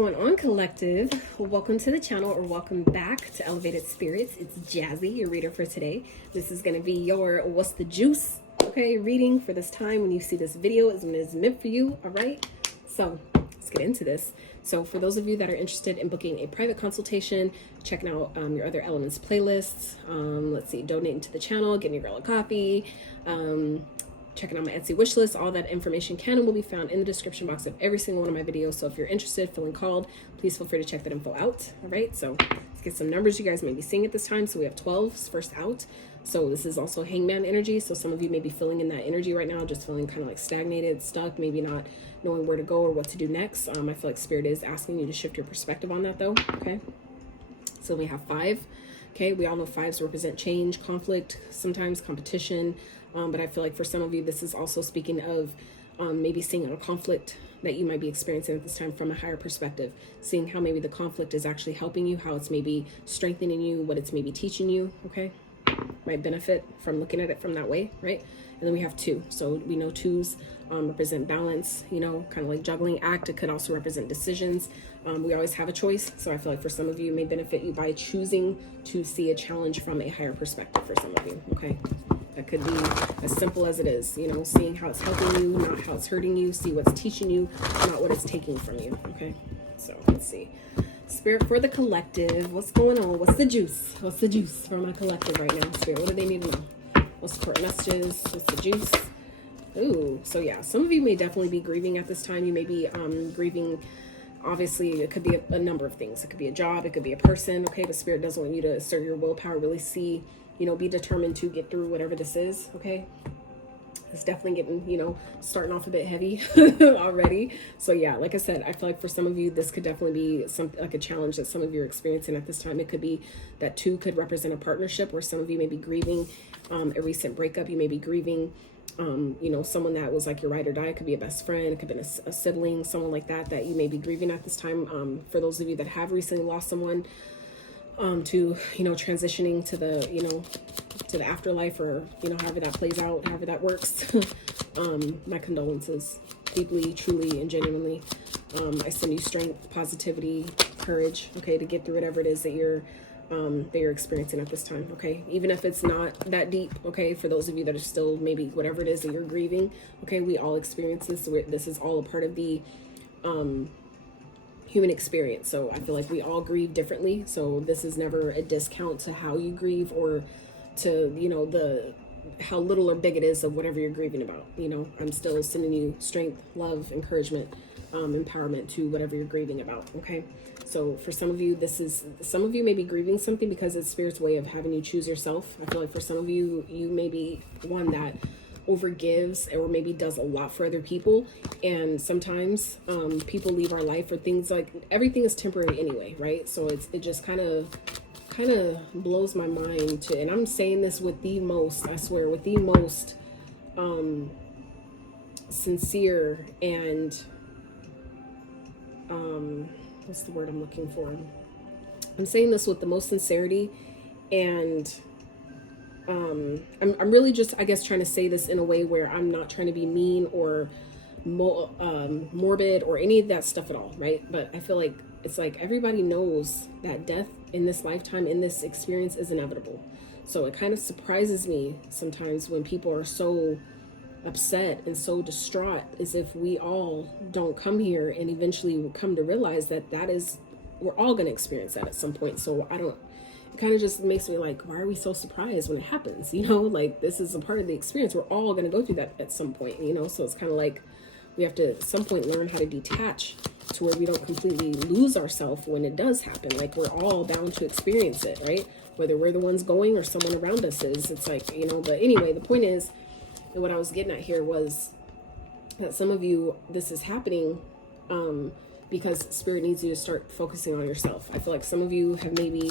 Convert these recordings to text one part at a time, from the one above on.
going on, collective? Welcome to the channel, or welcome back to Elevated Spirits. It's Jazzy, your reader for today. This is going to be your What's the Juice, okay, reading for this time. When you see this video is when it's meant for you, all right? So let's get into this. So for those of you that are interested in booking a private consultation, checking out your other elements playlists, let's see, donating to the channel, getting your girl a coffee, checking out my Etsy wish list, all that information can and will be found in the description box of every single one of my videos. So if you're interested, feeling called, please feel free to check that info out. All right, so let's get some numbers you guys may be seeing at this time. So we have 12s first out. So this is also hangman energy. So some of you may be feeling in that energy right now, just feeling kind of like stagnated, stuck, maybe not knowing where to go or what to do next. I feel like Spirit is asking you to shift your perspective on that though, okay? So we have 5. Okay, we all know 5s represent change, conflict, sometimes competition. But I feel like for some of you, this is also speaking of maybe seeing a conflict that you might be experiencing at this time from a higher perspective, seeing how maybe the conflict is actually helping you, how it's maybe strengthening you, what it's maybe teaching you, okay? Might benefit from looking at it from that way, right? And then we have 2. So we know 2s represent balance, you know, kind of like juggling act. It could also represent decisions. We always have a choice. So I feel like for some of you, it may benefit you by choosing to see a challenge from a higher perspective for some of you, okay? That could be as simple as it is, you know, seeing how it's helping you, not how it's hurting you, see what's teaching you, not what it's taking from you, okay? So let's see. Spirit for the collective, what's going on? What's the juice? What's the juice for my collective right now? Spirit, what do they need to know? What's support messages? What's the juice? Ooh, so yeah, some of you may definitely be grieving at this time. You may be grieving. Obviously, it could be a number of things. It could be a job, it could be a person, okay? But Spirit doesn't want you to assert your willpower, really see, you know, be determined to get through whatever this is, okay? It's definitely getting, you know, starting off a bit heavy already. So yeah, like I said, I feel like for some of you, this could definitely be something like a challenge that some of you are experiencing at this time. It could be that 2 could represent a partnership, where some of you may be grieving a recent breakup. You may be grieving you know, someone that was like your ride or die. It could be a best friend, it could be a sibling, someone like that you may be grieving at this time. For those of you that have recently lost someone, to, you know, transitioning to the, you know, to the afterlife, or, you know, however that plays out, however that works. My condolences, deeply, truly, and genuinely. I send you strength, positivity, courage, okay, to get through whatever it is that you're experiencing at this time, okay? Even if it's not that deep, okay? For those of you that are still maybe whatever it is that you're grieving, okay? We all experience this. This is all a part of the human experience. So I feel like we all grieve differently. So this is never a discount to how you grieve, or to, you know, how little or big it is of whatever you're grieving about. You know, I'm still sending you strength, love, encouragement, empowerment to whatever you're grieving about, okay? So for some of you, some of you may be grieving something because it's Spirit's way of having you choose yourself. I feel like for some of you, you may be one that overgives, or maybe does a lot for other people. And sometimes people leave our life, or things like, everything is temporary anyway, right? So it just kind of blows my mind to, and I'm saying this with the most, I swear, with the most sincere and what's the word I'm looking for? I'm saying this with the most sincerity, and I'm really just, I guess, trying to say this in a way where I'm not trying to be mean or morbid or any of that stuff at all, right? But I feel like it's like everybody knows that death in this lifetime, in this experience, is inevitable. So it kind of surprises me sometimes when people are so upset and so distraught, as if we all don't come here and eventually will come to realize that we're all going to experience that at some point. So it kind of just makes me like, why are we so surprised when it happens? You know, like, this is a part of the experience. We're all going to go through that at some point, you know? So it's kind of like we have to at some point learn how to detach to where we don't completely lose ourselves when it does happen. Like, we're all bound to experience it, right? Whether we're the ones going or someone around us is. It's like, you know, but anyway, the point is, and what I was getting at here was that some of you, this is happening because Spirit needs you to start focusing on yourself. I feel like some of you have maybe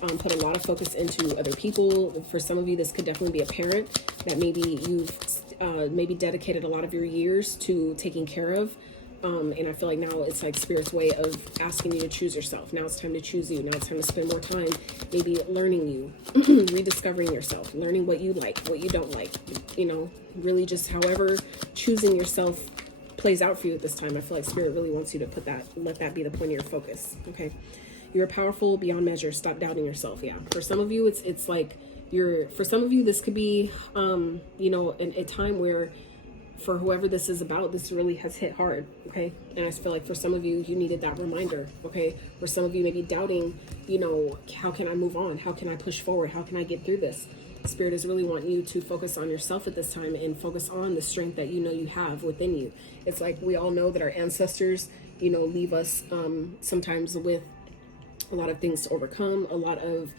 put a lot of focus into other people. For some of you, this could definitely be a parent that maybe you've maybe dedicated a lot of your years to taking care of. And I feel like now it's like Spirit's way of asking you to choose yourself. Now it's time to choose you. Now it's time to spend more time maybe learning you, rediscovering yourself, learning what you like, what you don't like, you know, really just however choosing yourself plays out for you at this time, I feel like Spirit really wants you to let that be the point of your focus. Okay. You're powerful beyond measure. Stop doubting yourself. Yeah. For some of you, it's like for some of you, this could be, you know, a time where for whoever this is about, this really has hit hard. Okay. And I feel like for some of you, you needed that reminder. Okay. For some of you, maybe doubting, you know, how can I move on? How can I push forward? How can I get through this? Spirit is really wanting you to focus on yourself at this time and focus on the strength that you know you have within you. It's like we all know that our ancestors, you know, leave us sometimes with a lot of things to overcome, a lot of,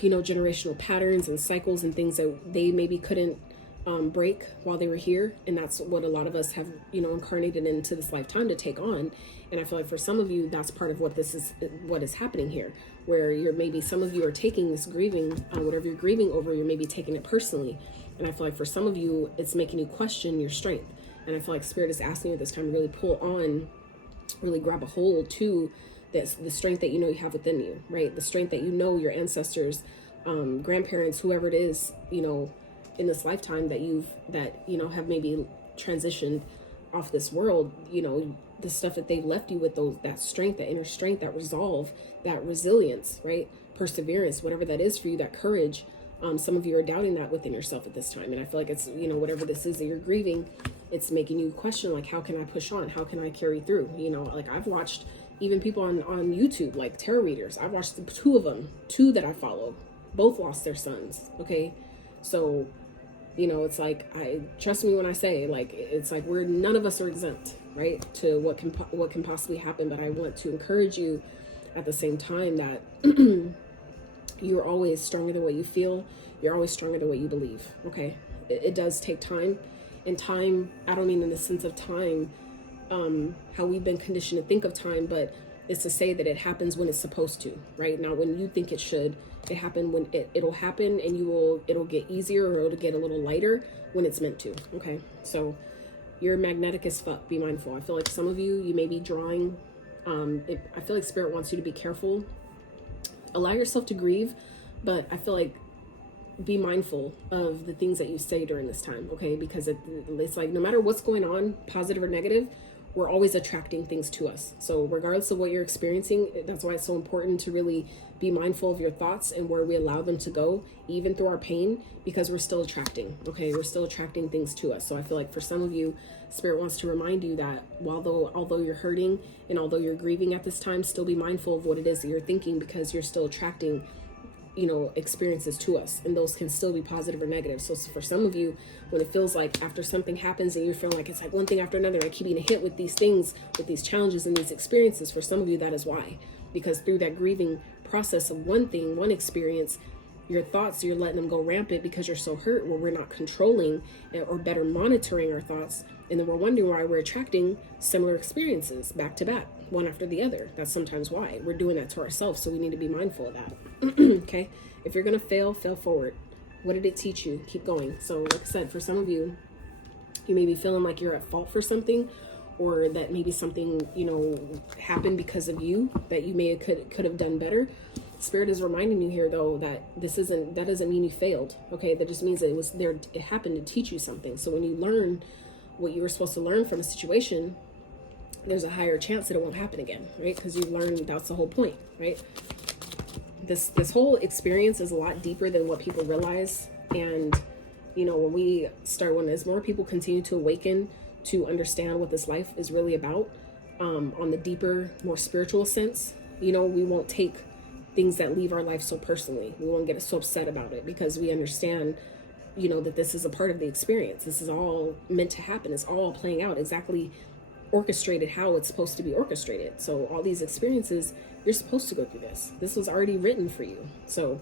you know, generational patterns and cycles and things that they maybe couldn't break while they were here. And that's what a lot of us have, you know, incarnated into this lifetime to take on. And I feel like for some of you, that's part of what what is happening here, where maybe some of you are taking this grieving, whatever you're grieving over, you're maybe taking it personally. And I feel like for some of you, it's making you question your strength. And I feel like Spirit is asking you this time to really pull on, really grab a hold to the strength that you know you have within you, right? The strength that you know your ancestors, grandparents, whoever it is, you know, in this lifetime that you know, have maybe transitioned off this world, you know, the stuff that they've left you with, that strength, that inner strength, that resolve, that resilience, right? Perseverance, whatever that is for you, that courage. Some of you are doubting that within yourself at this time. And I feel like it's, you know, whatever this is that you're grieving, it's making you question, like, how can I push on? How can I carry through? You know, like I've watched even people on YouTube, like tarot readers. I've watched two of them, two that I follow, both lost their sons. Okay. So, you know, it's like, trust me when I say, like, it's like none of us are exempt, right, to what can possibly happen. But I want to encourage you at the same time that you're always stronger than what you feel. You're always stronger than what you believe. Okay. It does take time. And time, I don't mean in the sense of time, how we've been conditioned to think of time, but it's to say that it happens when it's supposed to, right? Not when you think it should. It happen when it'll happen, and it'll get easier, or it'll get a little lighter when it's meant to. Okay. So you're magnetic as fuck. Be mindful. I feel like some of you may be drawing, I feel like Spirit wants you to be careful. Allow yourself to grieve, but I feel like be mindful of the things that you say during this time. Okay. Because it's like, no matter what's going on, positive or negative, we're always attracting things to us. So regardless of what you're experiencing, that's why it's so important to really be mindful of your thoughts and where we allow them to go, even through our pain, because we're still attracting. Okay. We're still attracting things to us. So I feel like for some of you, Spirit wants to remind you that although you're hurting and although you're grieving at this time, still be mindful of what it is that you're thinking, because you're still attracting, you know, experiences to us, and those can still be positive or negative. So for some of you, when it feels like after something happens and you feel like it's like one thing after another, I keep getting hit with these things, with these challenges and these experiences, for some of you, that is why. Because through that grieving process of one thing, one experience, your thoughts, you're letting them go rampant because you're so hurt, where we're not controlling or better monitoring our thoughts. And then we're wondering why we're attracting similar experiences back to back, one after the other. That's sometimes why we're doing that to ourselves. So we need to be mindful of that. Okay. If you're going to fail forward. What did it teach you? Keep going. So like I said, for some of you, you may be feeling like you're at fault for something, or that maybe something, you know, happened because of you that you could have done better. Spirit is reminding you here, though, that that doesn't mean you failed. Okay. That just means that it happened to teach you something. So when you learn what you were supposed to learn from a situation, there's a higher chance that it won't happen again, right? Because you've learned, that's the whole point, right? This whole experience is a lot deeper than what people realize. And, you know, when as more people continue to awaken to understand what this life is really about, on the deeper, more spiritual sense, you know, we won't take things that leave our life so personally. We won't get so upset about it, because we understand, you know, that this is a part of the experience. This is all meant to happen. It's all playing out exactly orchestrated how it's supposed to be orchestrated. So all these experiences, you're supposed to go through this. This was already written for you. So,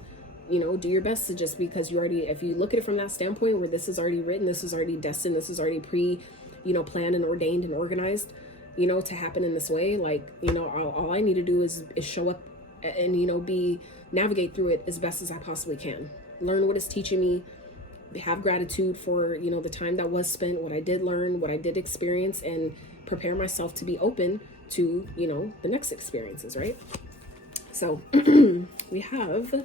you know, do your best to, just because if you look at it from that standpoint where this is already written, this is already destined, this is already planned and ordained and organized, you know, to happen in this way. Like, you know, all I need to do is show up and, you know, navigate through it as best as I possibly can. Learn what it's teaching me. Have gratitude for, you know, the time that was spent, what I did learn, what I did experience, and prepare myself to be open to, you know, the next experiences, right? So we have,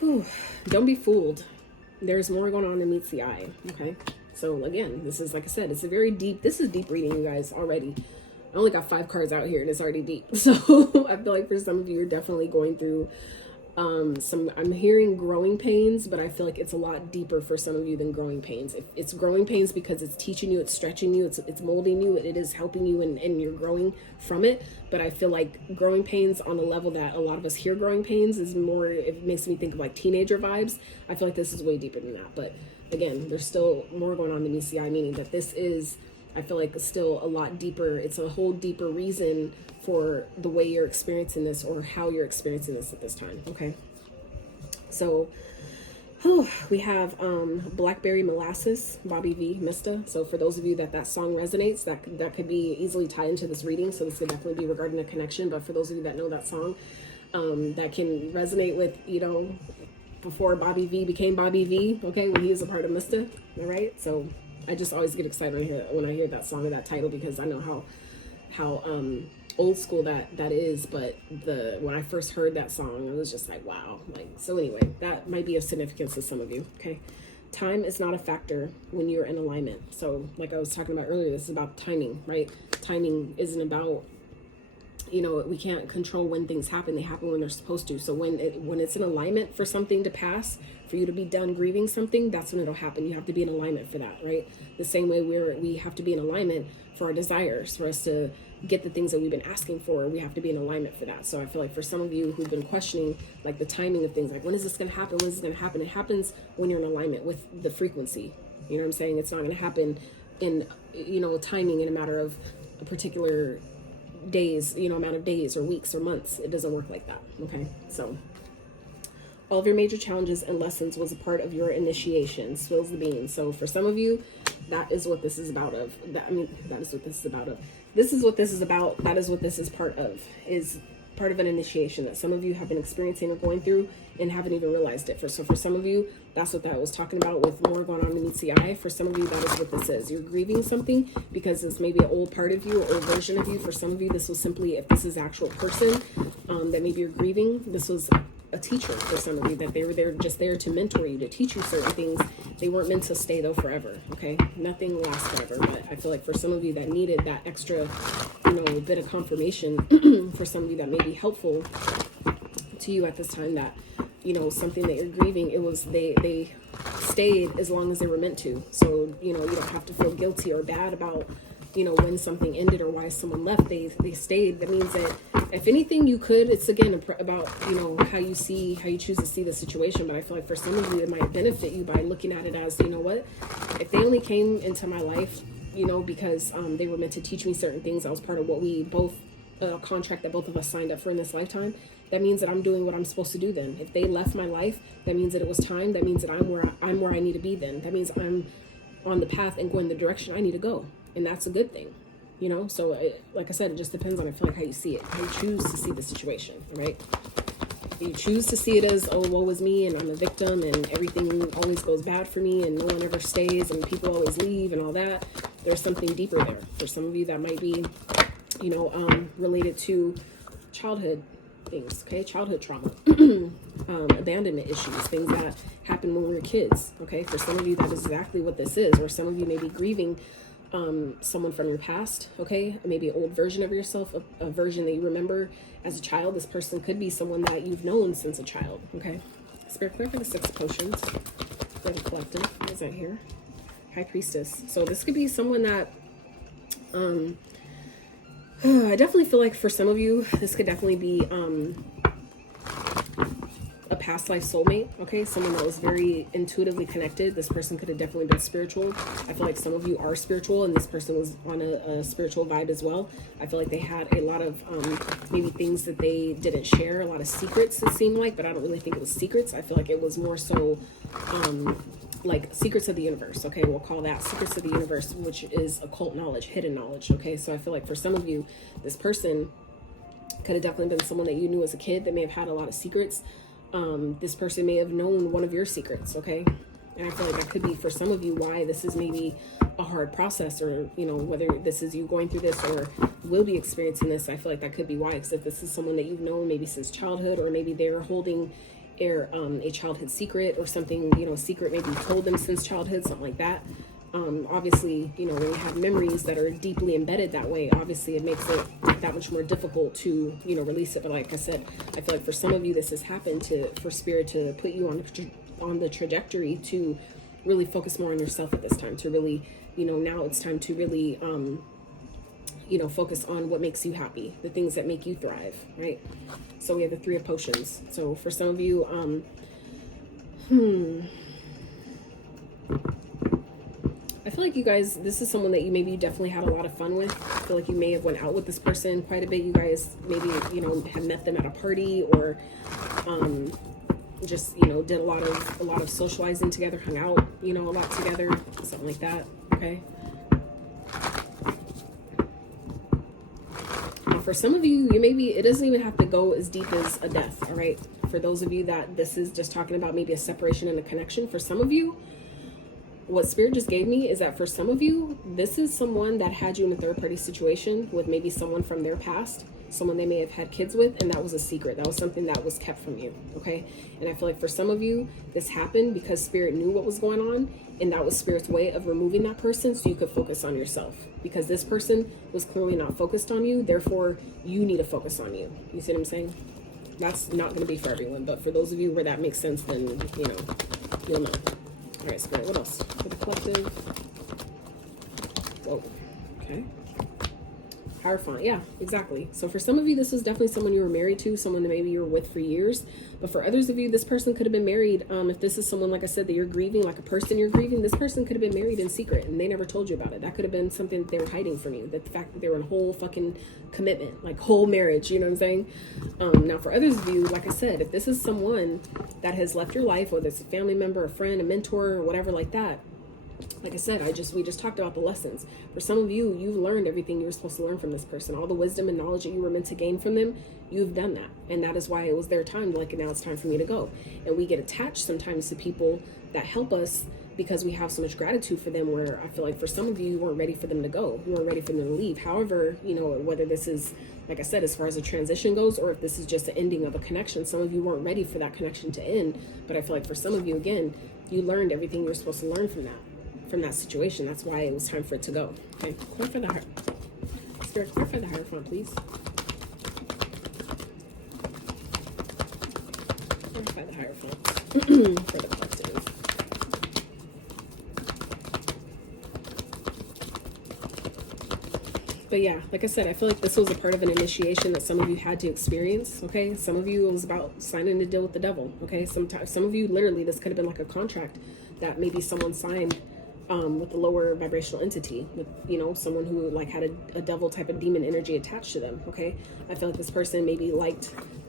don't be fooled. There's more going on than meets the eye. Okay. So again, this is, like I said, it's a very deep, this is deep reading, you guys, already. I only got 5 cards out here and it's already deep. So I feel like for some of you, you're definitely going through I'm hearing growing pains, but I feel like it's a lot deeper for some of you than growing pains. It's growing pains because it's teaching you, it's stretching you, it's molding you, it is helping you, and you're growing from it. But I feel like growing pains on the level that a lot of us hear growing pains is more, it makes me think of like teenager vibes. I feel like this is way deeper than that. But again, there's still more going on than meets the eye, meaning that this is, I feel like, still a lot deeper. It's a whole deeper reason for the way you're experiencing this or how you're experiencing this at this time. Okay. So, we have Blackberry Molasses, Bobby V, Mista. So for those of you that song resonates, that could be easily tied into this reading. So this could definitely be regarding a connection. But for those of you that know that song, that can resonate with, you know, before Bobby V became Bobby V, okay, when he was a part of Mista, all right? So I just always get excited when I hear that song or that title, because I know how old school that is. But when I first heard that song, I was just like, wow. Like, so anyway, that might be of significance to some of you. Okay, time is not a factor when you're in alignment. So like I was talking about earlier, this is about timing, right? Timing isn't about, you know, we can't control when things happen. They happen when they're supposed to. So when it's in alignment for something to pass, for you to be done grieving something, that's when it'll happen. You have to be in alignment for that, right? The same way we have to be in alignment for our desires, for us to get the things that we've been asking for. We have to be in alignment for that. So I feel like for some of you who've been questioning like the timing of things, like when is this going to happen? When is this going to happen? It happens when you're in alignment with the frequency. You know what I'm saying? It's not going to happen in, you know, timing in a matter of a particular days, you know, amount of days or weeks or months. It doesn't work like that. Okay. So all of your major challenges and lessons was a part of your initiation. Spills the beans. So for some of you, that is what this is about of. That is what this is about of. This is what this is about. That is what this is part of. Is part of an initiation that some of you have been experiencing or going through and haven't even realized it. So for some of you, that's what that was talking about, with more going on beneath the eye. For some of you, that is what this is. You're grieving something because it's maybe an old part of you or old version of you. For some of you, this was simply, if this is an actual person that maybe you're grieving, this was a teacher for some of you, that they were there, just there to mentor you, to teach you certain things. They weren't meant to stay though forever. Okay, nothing lasts forever. But I feel like for some of you that needed that extra, you know, bit of confirmation for some of you that may be helpful to you at this time, that, you know, something that you're grieving, it was they stayed as long as they were meant to. So, you know, you don't have to feel guilty or bad about, you know, when something ended or why someone left. They stayed. That means that if anything you could, it's again about, you know, how you choose to see the situation. But I feel like for some of you, it might benefit you by looking at it as, you know what, if they only came into my life, you know, because they were meant to teach me certain things, that was part of what we both, a contract that both of us signed up for in this lifetime, that means that I'm doing what I'm supposed to do then. If they left my life, that means that it was time. That means that I'm where I need to be then. That means I'm on the path and going the direction I need to go. And that's a good thing, you know? So like I said, it just depends on, I feel like, how you see it, how you choose to see the situation, right? You choose to see it as, oh, woe is me, and I'm a victim, and everything always goes bad for me, and no one ever stays, and people always leave, and all that. There's something deeper there. For some of you, that might be, you know, related to childhood things, okay? Childhood trauma, abandonment issues, things that happened when we were kids, okay? For some of you, that is exactly what this is. Or some of you may be grieving someone from your past, okay? Maybe an old version of yourself, a version that you remember as a child. This person could be someone that you've known since a child, okay? Spirit clear for the 6 of potions for the collective. What is that here? High Priestess. So this could be someone that I definitely feel like for some of you, this could definitely be a past life soulmate, okay? Someone that was very intuitively connected. This person could have definitely been spiritual. I feel like some of you are spiritual, and this person was on a spiritual vibe as well. I feel like they had a lot of maybe things that they didn't share, a lot of secrets, it seemed like, but I don't really think it was secrets. I feel like it was more so like secrets of the universe, okay? We'll call that secrets of the universe, which is occult knowledge, hidden knowledge, okay? So I feel like for some of you, this person could have definitely been someone that you knew as a kid that may have had a lot of secrets. This person may have known one of your secrets, okay? And I feel like that could be for some of you why this is maybe a hard process, or, you know, whether this is you going through this or will be experiencing this. I feel like that could be why, because if this is someone that you've known maybe since childhood, or maybe they're holding a childhood secret or something, you know, a secret maybe you told them since childhood, something like that. Obviously, you know, when you have memories that are deeply embedded that way, obviously it makes it that much more difficult to, you know, release it. But like I said, I feel like for some of you, this has happened for spirit to put you on the trajectory to really focus more on yourself at this time, to really, you know, now it's time to really, you know, focus on what makes you happy, the things that make you thrive, right? So we have the Three of Potions. So for some of you, I feel like you guys, this is someone that you maybe definitely had a lot of fun with. I feel like you may have went out with this person quite a bit. You guys maybe, you know, have met them at a party, or just, you know, did a lot of socializing together, hung out, you know, a lot together, something like that. Okay. Now for some of you, it doesn't even have to go as deep as a death. All right. For those of you that this is just talking about maybe a separation and a connection, for some of you, what spirit just gave me is that for some of you, this is someone that had you in a third party situation with maybe someone from their past, someone they may have had kids with, and that was a secret. That was something that was kept from you. Okay. And I feel like for some of you, this happened because spirit knew what was going on, and that was spirit's way of removing that person so you could focus on yourself, because this person was clearly not focused on you. Therefore, you need to focus on you. You see what I'm saying? That's not going to be for everyone, but for those of you where that makes sense, then, you know, you'll know. All right, spirit, what else for the collective? Whoa, okay. Hierophant, yeah, exactly. So for some of you, this is definitely someone you were married to, someone that maybe you were with for years. But for others of you, this person could have been married. If this is someone, like I said, that you're grieving, like a person you're grieving, this person could have been married in secret and they never told you about it. That could have been something that they were hiding from you. That the fact that they were in whole fucking commitment, like whole marriage, you know what I'm saying? Now for others of you, like I said, if this is someone that has left your life, whether it's a family member, a friend, a mentor, or whatever like that, like I said, we just talked about the lessons. For some of you, you've learned everything you were supposed to learn from this person. All the wisdom and knowledge that you were meant to gain from them, you've done that. And that is why it was their time. Like, now it's time for me to go. And we get attached sometimes to people that help us because we have so much gratitude for them, where I feel like for some of you, you weren't ready for them to go. You weren't ready for them to leave. However, you know, whether this is, like I said, as far as a transition goes, or if this is just the ending of a connection, some of you weren't ready for that connection to end. But I feel like for some of you, again, you learned everything you were supposed to learn from that situation. That's why it was time for it to go. Okay, clarify the Spirit, clarify the Hierophant, please. Clarify the Hierophant for the collective. But yeah, like I said, I feel like this was a part of an initiation that some of you had to experience. Okay, some of you, it was about signing a deal with the devil. Okay, sometimes some of you, literally, this could have been like a contract that maybe someone signed with a lower vibrational entity, with, you know, someone who like had a devil type of demon energy attached to them. Okay, I feel like this person maybe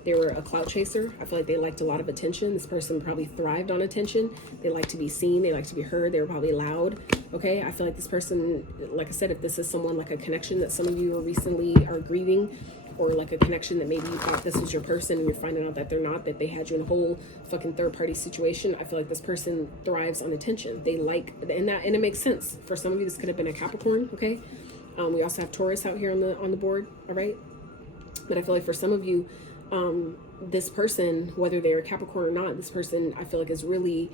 they were a clout chaser. I feel like they liked a lot of attention. This person probably thrived on attention. They like to be seen, they like to be heard, they were probably loud. Okay, I feel like this person, like I said, if this is someone, like a connection that some of you recently are grieving, or like a connection that maybe you thought this was your person and you're finding out that they're not, that they had you in a whole fucking third party situation, I feel like this person thrives on attention. They like, and it makes sense. For some of you, this could have been a Capricorn. Okay, we also have Taurus out here on the board. All right, but I feel like for some of you, this person, whether they're a Capricorn or not, this person, I feel like, is really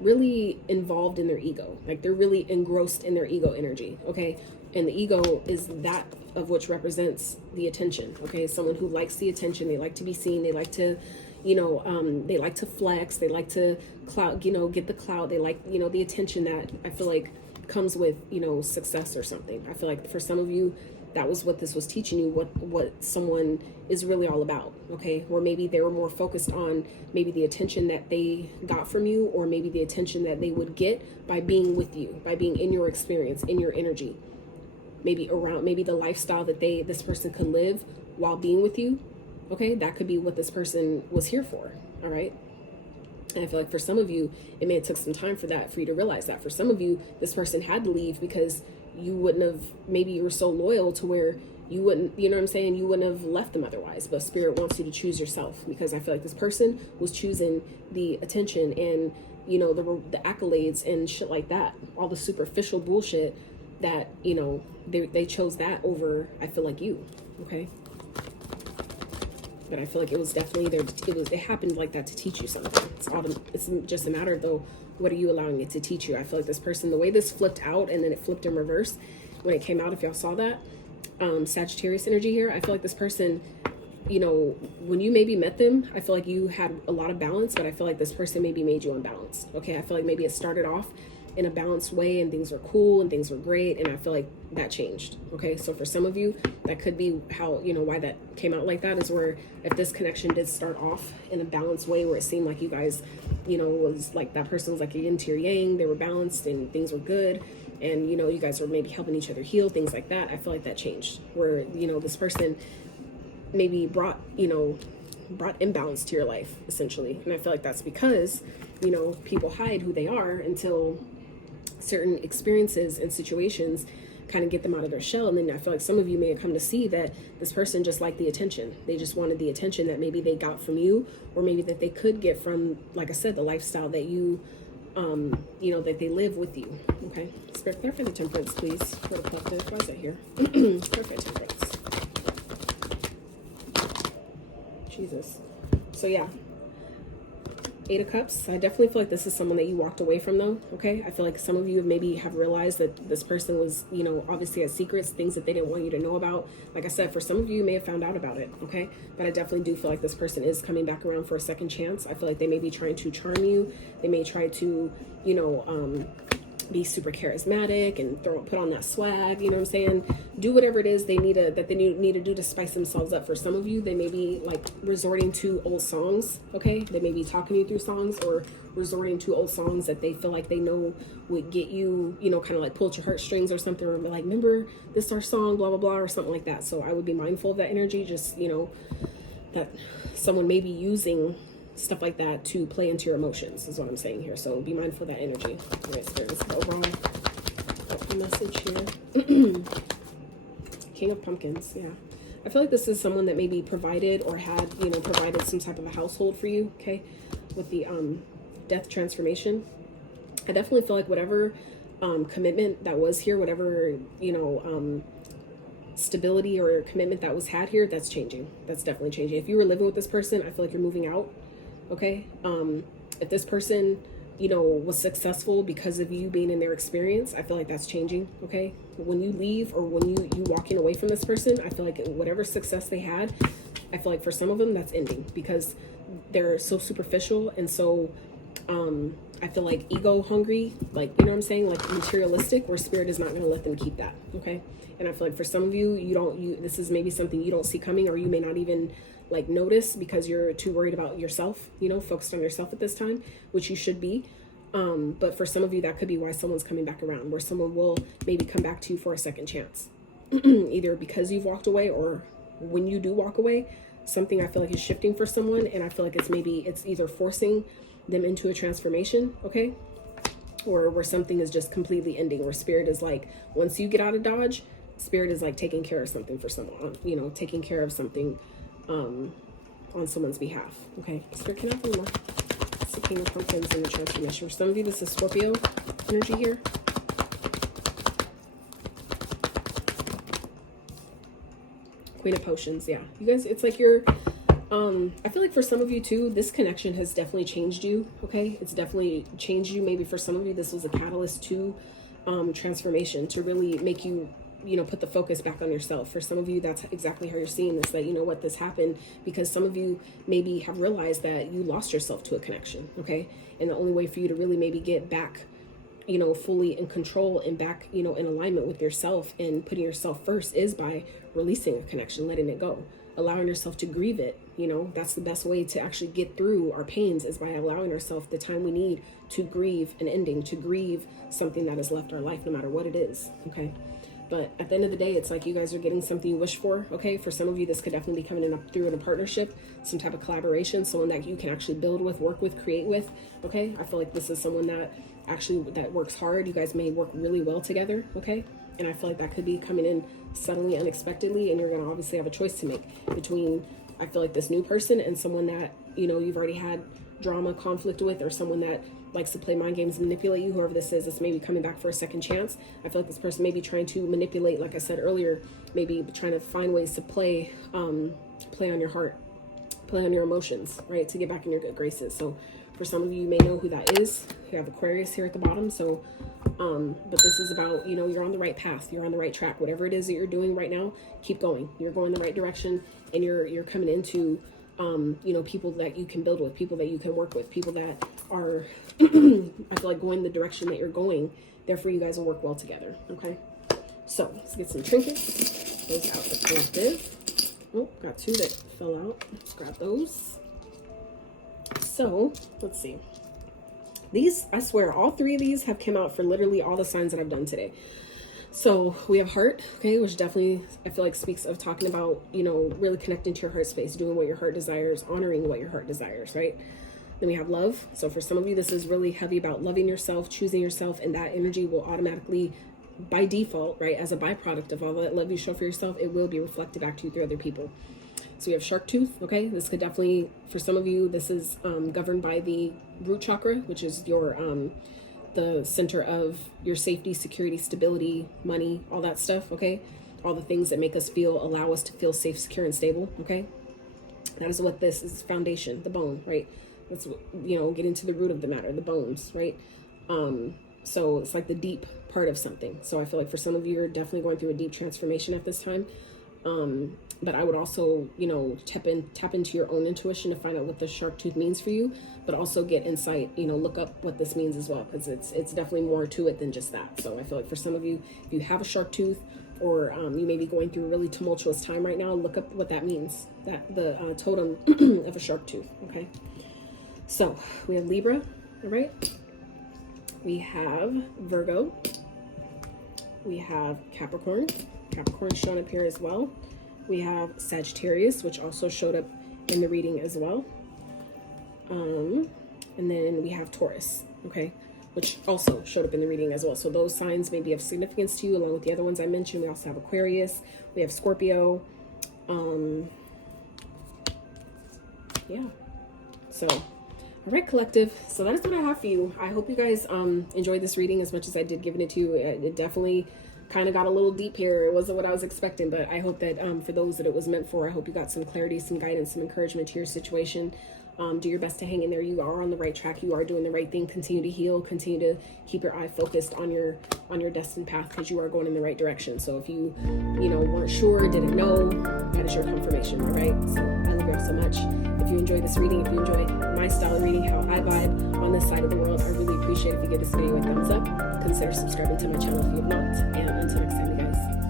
really involved in their ego. Like, they're really engrossed in their ego energy. Okay, and the ego is that of which represents the attention. Okay, someone who likes the attention. They like to be seen. They like to, you know, they like to flex. They like to clout, you know, get the clout. They like, you know, the attention that I feel like comes with, you know, success or something. I feel like for some of you, that was what this was teaching you, what someone is really all about. Okay, or maybe they were more focused on maybe the attention that they got from you, or maybe the attention that they would get by being with you, by being in your experience, in your energy, maybe around, maybe the lifestyle that this person could live while being with you. Okay, that could be what this person was here for. All right, and I feel like for some of you, it may have took some time for you to realize that. For some of you, this person had to leave because you wouldn't have, maybe you were so loyal to where you wouldn't, you know what I'm saying, you wouldn't have left them otherwise. But Spirit wants you to choose yourself, because I feel like this person was choosing the attention and, you know, the accolades and shit like that, all the superficial bullshit that, you know, they chose that over, I feel like, you. Okay, but I feel like it was definitely it happened like that to teach you something. It's just a matter, though, What are you allowing it to teach you? I feel like this person, the way this flipped out and then it flipped in reverse when it came out, if y'all saw that, Sagittarius energy here, I feel like this person, you know, when you maybe met them, I feel like you had a lot of balance, but I feel like this person maybe made you unbalanced. Okay, I feel like maybe it started off in a balanced way and things were cool and things were great, and I feel like that changed. Okay, so for some of you, that could be how, you know, why that came out like that, is where if this connection did start off in a balanced way where it seemed like you guys, you know, was like that person was like a yin to your yang, they were balanced and things were good, and you know, you guys were maybe helping each other heal, things like that. I feel like that changed, where, you know, this person maybe brought imbalance to your life, essentially. And I feel like that's because, you know, people hide who they are until certain experiences and situations kind of get them out of their shell. And then I feel like some of you may have come to see that this person just liked the attention. They just wanted the attention that maybe they got from you, or maybe that they could get from, like I said, the lifestyle that you you know, that they live with you. Okay, Spirit, clarify the Temperance, please, for the collective. Why is that here? Clarify Temperance. Jesus. So yeah, Eight of Cups. I definitely feel like this is someone that you walked away from, though. Okay, I feel like some of you maybe have realized that this person was, you know, obviously has secrets, things that they didn't want you to know about. Like I said, for some of you, you may have found out about it. Okay, but I definitely do feel like this person is coming back around for a second chance. I feel like they may be trying to charm you. They may try to, you know, be super charismatic and put on that swag, you know what I'm saying? Do whatever it is they need to do to spice themselves up. For some of you, they may be like resorting to old songs. Okay, they may be talking you through songs, or resorting to old songs that they feel like they know would get you, you know, kind of like pull at your heartstrings or something, or be like, remember this our song, blah blah blah, or something like that. So I would be mindful of that energy. Just, you know, that someone may be using stuff like that to play into your emotions, is what I'm saying here. So be mindful of that energy. All right, Spirit, this is the overall message here. King of Pumpkins. Yeah, I feel like this is someone that maybe provided or had, you know, provided some type of a household for you. Okay, with the death transformation, I definitely feel like whatever commitment that was here, whatever, you know, stability or commitment that was had here, that's changing. That's definitely changing. If you were living with this person, I feel like you're moving out. Okay, if this person, you know, was successful because of you being in their experience, I feel like that's changing. Okay, when you leave, or when you walking away from this person, I feel like whatever success they had, I feel like for some of them that's ending, because they're so superficial and so I feel like ego hungry, like, you know what I'm saying, like materialistic, where Spirit is not going to let them keep that. Okay, and I feel like for some of you, this is maybe something you don't see coming, or you may not even like notice, because you're too worried about yourself, you know, focused on yourself at this time, which you should be. But for some of you, that could be why someone's coming back around, where someone will maybe come back to you for a second chance, either because you've walked away, or when you do walk away, something I feel like is shifting for someone. And I feel like it's either forcing them into a transformation. Okay, or where something is just completely ending, where Spirit is like, once you get out of Dodge, Spirit is like taking care of something for someone, you know, taking care of something on someone's behalf. Okay, Spirit, can I have more? It's the King of Pumpkins and the transformation. For some of you, this is Scorpio energy here. Queen of Potions. Yeah, you guys, it's like you're I feel like for some of you too, this connection has definitely changed you. Okay, it's definitely changed you. Maybe for some of you, this was a catalyst to transformation, to really make you, you know, put the focus back on yourself. For some of you, that's exactly how you're seeing this, that, you know what, this happened because some of you maybe have realized that you lost yourself to a connection. Okay, and the only way for you to really maybe get back, you know, fully in control and back, you know, in alignment with yourself and putting yourself first is by releasing a connection, letting it go, allowing yourself to grieve it. You know, that's the best way to actually get through our pains, is by allowing ourselves the time we need to grieve an ending, to grieve something that has left our life, no matter what it is. Okay, but at the end of the day, it's like you guys are getting something you wish for. Okay, for some of you, this could definitely be coming through in a partnership, some type of collaboration, someone that you can actually build with, work with, create with. Okay, I feel like this is someone that works hard. You guys may work really well together. Okay, and I feel like that could be coming in suddenly, unexpectedly, and you're going to obviously have a choice to make between, I feel like, this new person and someone that, you know, you've already had drama, conflict with, or someone that likes to play mind games, manipulate you. Whoever this is, it's maybe coming back for a second chance. I feel like this person may be trying to manipulate, like I said earlier, maybe trying to find ways to play on your heart, play on your emotions, right, to get back in your good graces. So For some of you, you may know who that is. You have Aquarius here at the bottom. So, but this is about, you know, you're on the right path. You're on the right track. Whatever it is that you're doing right now, keep going. You're going the right direction, and you're coming into, you know, people that you can build with, people that you can work with, people that are, I feel like, going the direction that you're going. Therefore, you guys will work well together. Okay. So let's get some trinkets. Those out the collective. Oh, got two that fell out. Let's grab those. So let's see. These, I swear, all three of these have come out for literally all the signs that I've done today. So we have heart, okay, which definitely I feel like speaks of talking about, you know, really connecting to your heart space, doing what your heart desires, honoring what your heart desires, right? Then we have love. So for some of you, this is really heavy about loving yourself, choosing yourself, and that energy will automatically, by default, right, as a byproduct of all that love you show for yourself, it will be reflected back to you through other people. So we have shark tooth, okay? This could definitely, for some of you, this is governed by the root chakra, which is your, the center of your safety, security, stability, money, all that stuff, okay? All the things that make us feel, allow us to feel safe, secure, and stable, okay? That is what this is, foundation, the bone, right? Let's, you know, get into the root of the matter, the bones, right? So it's like the deep part of something. So I feel like for some of you, you're definitely going through a deep transformation at this time. But I would also, you know, tap into your own intuition to find out what the shark tooth means for you, but also get insight, you know, look up what this means as well, because it's definitely more to it than just that. So I feel like for some of you, if you have a shark tooth, or you may be going through a really tumultuous time right now, look up what that means, that the totem of a shark tooth, okay? So we have Libra, all right? We have Virgo. We have Capricorn. Capricorn shown up here as well. We have Sagittarius, which also showed up in the reading as well. And then we have Taurus, okay, which also showed up in the reading as well. So those signs may be of significance to you, along with the other ones I mentioned. We also have Aquarius. We have Scorpio. Yeah. So, all right, collective. So that is what I have for you. I hope you guys enjoyed this reading as much as I did giving it to you. It definitely kind of got a little deep here. It wasn't what I was expecting, but I hope that for those that it was meant for, I hope you got some clarity, some guidance, some encouragement to your situation. Do your best to hang in there. You are on the right track. You are doing the right thing. Continue to heal. Continue to keep your eye focused on your destined path, because you are going in the right direction. So if you weren't sure, didn't know, that is your confirmation. All right. So I love y'all so much. If you enjoy this reading, if you enjoy my style of reading, how I vibe on this side of the world, I really appreciate it if you give this video a thumbs up. Consider subscribing to my channel if you have not. And until next time, you guys.